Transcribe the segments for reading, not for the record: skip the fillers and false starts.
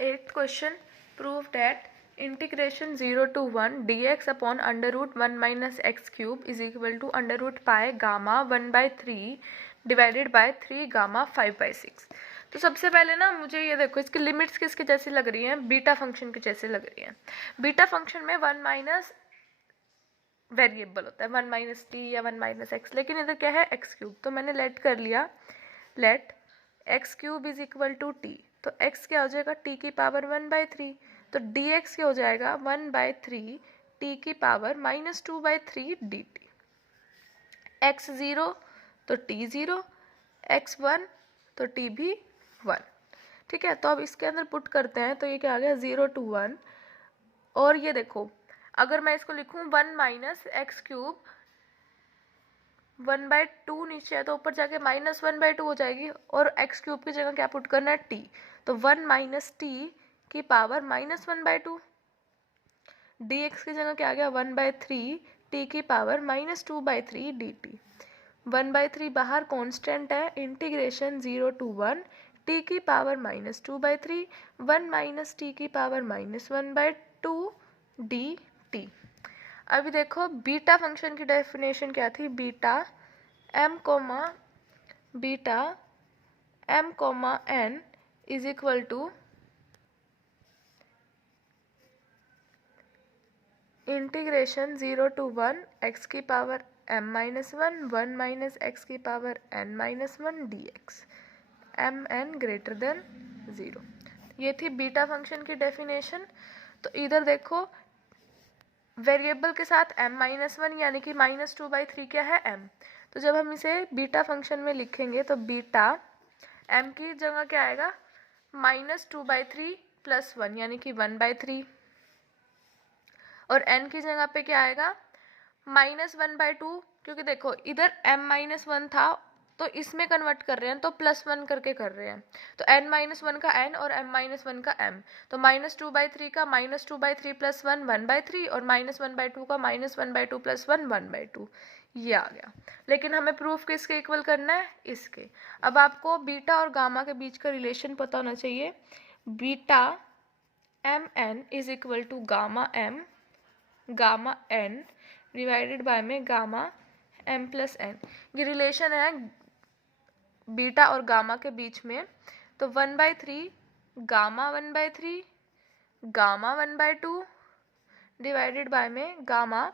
Eighth question, prove that integration 0 to 1 dx upon under root 1 minus x cube is equal to under root pi gamma 1 by 3 divided by 3 gamma 5 by 6। तो सबसे पहले ना मुझे ये देखो, इसकी limits किसके जैसी लग रही हैं, बीटा फंक्शन के जैसे लग रही हैं। बीटा फंक्शन में 1 माइनस वेरिएबल होता है, 1 माइनस टी या 1 माइनस एक्स, लेकिन इधर क्या है एक्स क्यूब। तो मैंने लेट कर लिया, let x cube is equal to t, तो x क्या हो जाएगा t की पावर 1/3, तो dx क्या हो जाएगा 1/3 t की पावर -2/3 dt। x 0 तो t 0, x 1 तो t भी 1। ठीक है, तो अब इसके अंदर पुट करते हैं, तो ये क्या आ गया 0 to 1। और ये देखो, अगर मैं इसको लिखूं 1 माइनस एक्स क्यूब 1/2 नीचे है तो ऊपर जाके -1/2 हो जाएगी, और एक्स क्यूब की जगह क्या पुट करना है t, तो 1 माइनस टी की पावर -1/2, dx की जगह क्या आ गया 1/3 t की पावर -2/3 dt। 1/3 बाहर कांस्टेंट है, इंटीग्रेशन 0 to 1 t की पावर -2/3 1 माइनस टी की पावर -1/2 dt। अभी देखो बीटा फंक्शन की डेफिनेशन क्या थी, beta m n is equal to integration 0 to 1 x की पावर m-1 1 माइनस x की power n-1 dx, mn greater than 0। ये थी बीटा फंक्शन की डेफिनेशन। तो इधर देखो वेरिएबल के साथ m-1 यानी कि -2/3 क्या है m, तो जब हम इसे बीटा फंक्शन में लिखेंगे तो बीटा m की जगह क्या आएगा -2/3 + 1 यानी कि 1/3, और n की जगह पे क्या आएगा -1/2, क्योंकि देखो इधर m-1 था तो इसमें कन्वर्ट कर रहे हैं तो +1 करके कर रहे हैं, तो n-1 का n और m-1 का m, तो -2/3 का -2/3 + 1 1/3 और -1/2 का -1/2 + 1 1/2, ये आ गया। लेकिन हमें प्रूफ किसके इक्वल करना है, इसके। अब आपको बीटा और गामा के बीच का रिलेशन पता होना चाहिए, beta mn is equal to gamma m gamma n divided by में गामा m + n, ये रिलेशन है बीटा और गामा के बीच में। तो 1/3 गामा 1/3 गामा 1/2 डिवाइडेड बाय में gamma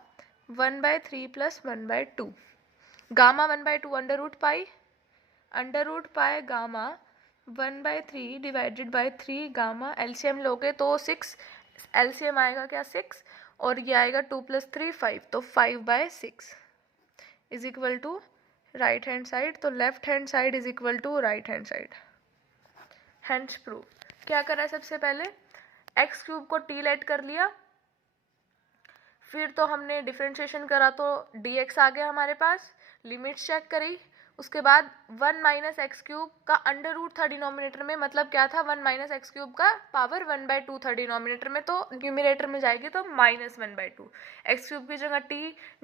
1/3 + 1/2, gamma 1/2 under root pi gamma 1/3 divided by 3 gamma, LCM लोगे तो 6, एलसीएम आएगा क्या 6, और ये आएगा 2 + 3 5, तो 5/6 is equal to right hand side, तो left hand side is equal to right hand side. Hence prove क्या करा है, सबसे पहले एक्स क्यूब को टी लेट कर लिया, फिर तो हमने डिफरेंशिएशन करा तो dx आ गया हमारे पास, लिमिट्स चेक करी, उसके बाद 1 माइनस एक्स क्यूब का अंडर रूट था डिनोमिनेटर में, मतलब क्या था 1 माइनस एक्स क्यूब का पावर 1/2 था डिनोमिनेटर में, तो न्यूमिनेटर में जाएगी तो -1/2, एक्स क्यूब की जगह t,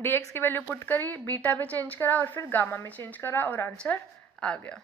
dx की वैल्यू पुट करी, बीटा में चेंज करा और फिर गामा में चेंज करा और आंसर आ गया।